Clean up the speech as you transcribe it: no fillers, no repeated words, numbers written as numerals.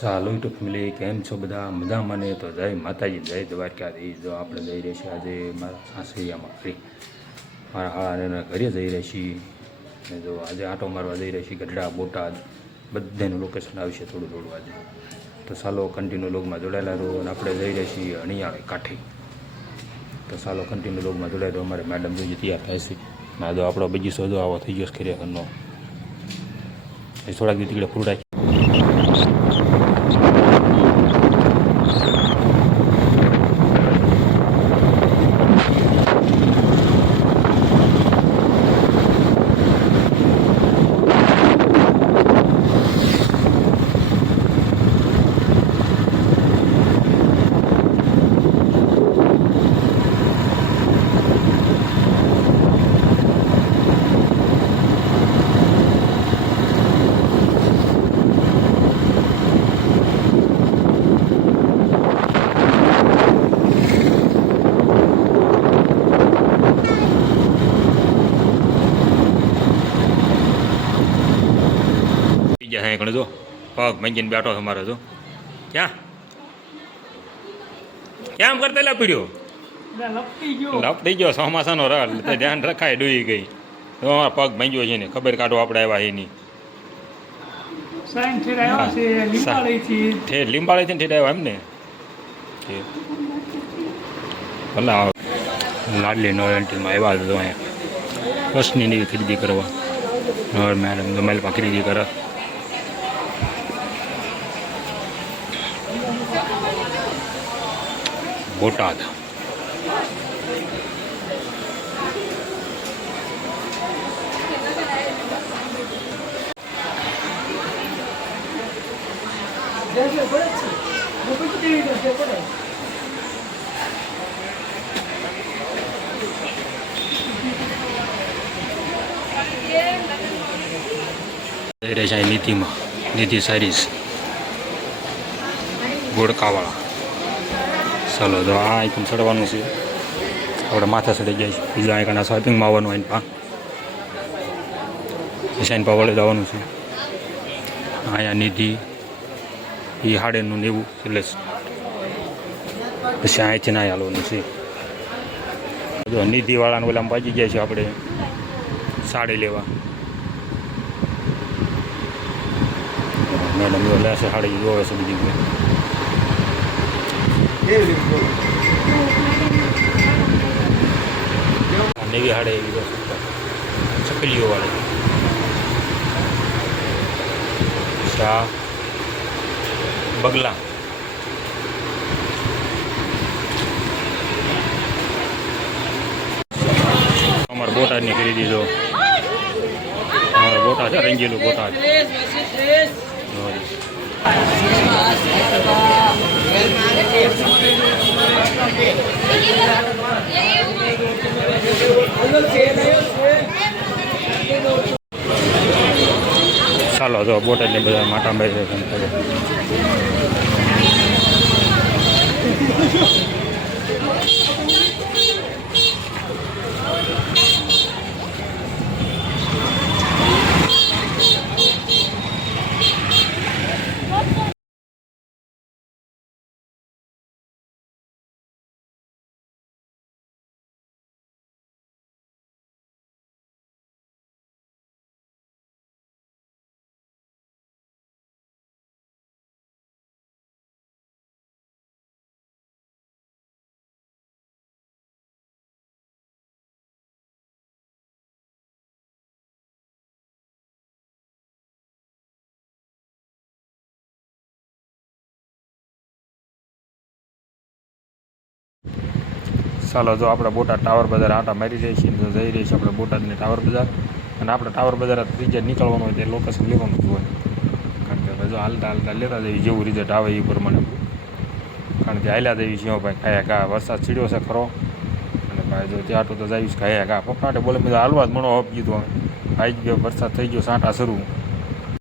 સાલો YouTube family કેમ છો બધા મજામાં? મને તો જય માતાજી જય દ્વારકાધીશ. જો આપણે જઈ રહ્યા છીએ આજે મારા સાસરિયામાં ફરી મારા હાળાના ઘરે જઈ રહ્યા છીએ અને જો આજે આંટો મારવા જઈ રહ્યા છીએ ગઢડા બોટાદ બધાનું લોકેશન આવશે થોડું થોડું આજે. તો સાલો કન્ટિન્યુ લોગમાં જોડાયેલા રહો અને આપણે જઈ રહ્યા છીએ અણિયાળી કાંઠે. તો સાલો કન્ટિન્યુ લોગમાં જોડાયેલો. અમારે મેડમ જોઈએ તૈયાર થાય છે ના જો આપણો બગીચો જો આવો થઈ ગયો ખરેખરનો. એ થોડાક દી તીકડે ફૂલ રાખી જાય ઘણો જો પગ મંજીને બેઠો અમારો જો ક્યાં કેમ કરતા લે પીડ્યો લપટી ગયો ચોમાસાનો રલ તો ધ્યાન રખાય ડૂઈ ગઈ તો અમારા પગ ભાંગ્યો છે ને ખબર કાઢો આપણે આવ્યા એની ઠેઠ લીંબાળી છે ને ઠેઠ આવ્યા એમ ને ભલા લાડલી નોવેન્ટીમાં આવ્યા તો અહીંયા બસની ખરીદી કરવા મેડમ તો મારી પાસે ખરીદી કરે બોટાદ. નીતિમાં નીતિ સારીસ ગોળકાવાળા. ચાલો તો આ આઈકન ચડવાનું છે આપણે માથા ચડી જાય છે. બીજા આઈકના શોપિંગમાં આવવાનું આઈન પા સાઈન પા વડે જવાનું છે. અહીંયા નિધિ એ હાડેનું નેવું એટલે પછી અહીંથી ના હાલવાનું છે. જો નિધિવાળાને ઓલામાં પાછી જાય છે આપણે સાડી લેવા. મેડમ જો લેશે સાડી જોવે છે બીજી નવી હાડે એવી ચકલીઓ વાળી શા બગલા અમારે બોટાદની ખરીદી જો અમારે બોટાદ છે રંગીલું બોટાદ. ચાલો જો બોટાદની બધા માટા બેસે છે. ચાલો જો આપણે બોટાદ ટાવર બજાર આટા મારી રહી છીએ તો જઈ રહી છીએ આપણે બોટાદની ટાવર બજાર. અને આપણે ટાવર બજાર ત્રીજા નીકળવાનું હોય તે લોકેશન લેવાનું જ હોય કારણ કે જો હાલતા હાલતા લેતા જઈએ જેવું રિઝલ્ટ આવે એ પ્રમાણે. કારણ કે હાલ્યા જઈએ છીએ ભાઈ ખાયા ઘા વરસાદ છીડ્યો છે ખરો અને ભાઈ જો ત્યાં તો જઈશ ખાયા ઘા પપ્પાટે બોલે બધું હાલવા જ મણો હપ કીધું હવે આવી ગયો વરસાદ થઈ ગયો સાંટા શરૂ